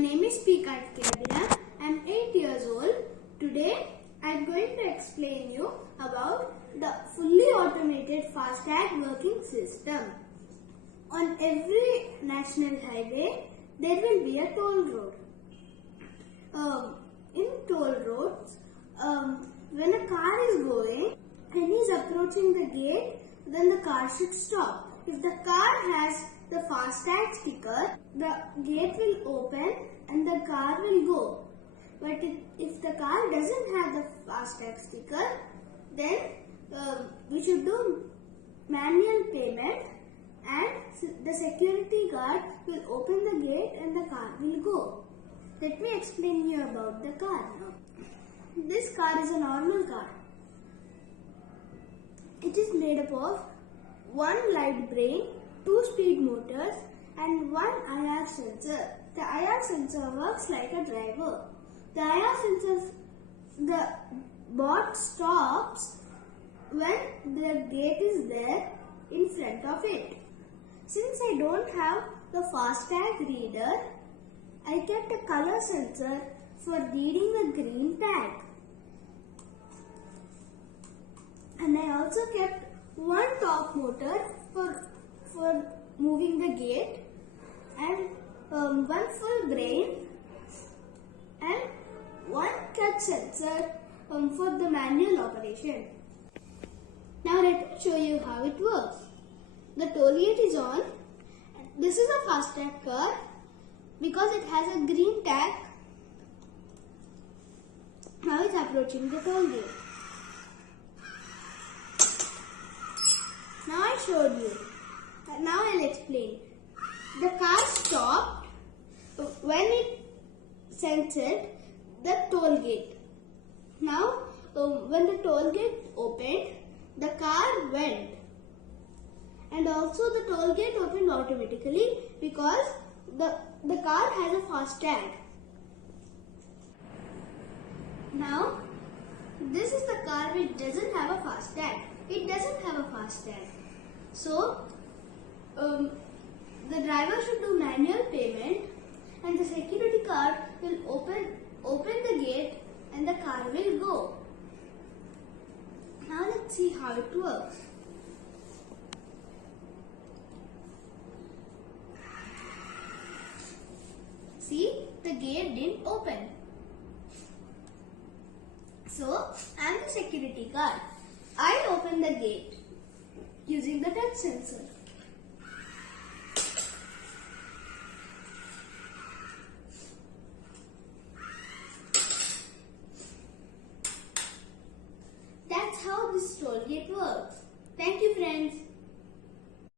name is Avishkaar. I am 8 years old. Today I am going to explain you about the fully automated Fastag working system. On every national highway there will be a toll road. In toll roads, when a car is going and is approaching the gate, then the car should stop. If the car has the Fastag sticker, the gate will open and the car will go. But if the car doesn't have the Fastag sticker, then we should do manual payment and the security guard will open the gate and the car will go. Let me explain you about the car now. This car is a normal car. It is made up of one light brain, 2 speed motors and 1 IR sensor. The IR sensor works like a driver. The IR sensor, the bot stops when the gate is there in front of it. Since I don't have the Fastag reader, I kept a color sensor for reading the green tag. And I also kept one top motor for moving the gate and one full brain and one touch sensor for the manual operation. Now let me show you how it works. The toll gate is on. This is a Fastag car because it has a green tag. Now it's approaching the toll gate. Now I showed you. Now I'll explain. The car stopped when it censored the toll gate. Now when the toll gate opened, the car went. And also the toll gate opened automatically because the car has a Fastag. Now this is the car which doesn't have a Fastag. It doesn't have a Fastag. So the driver should do manual payment and the security guard will open the gate and the car will go. Now let's see how it works. See, the gate didn't open. So I am the security guard. I open the gate using the touch sensor. That's how this toll gate works. Thank you, friends.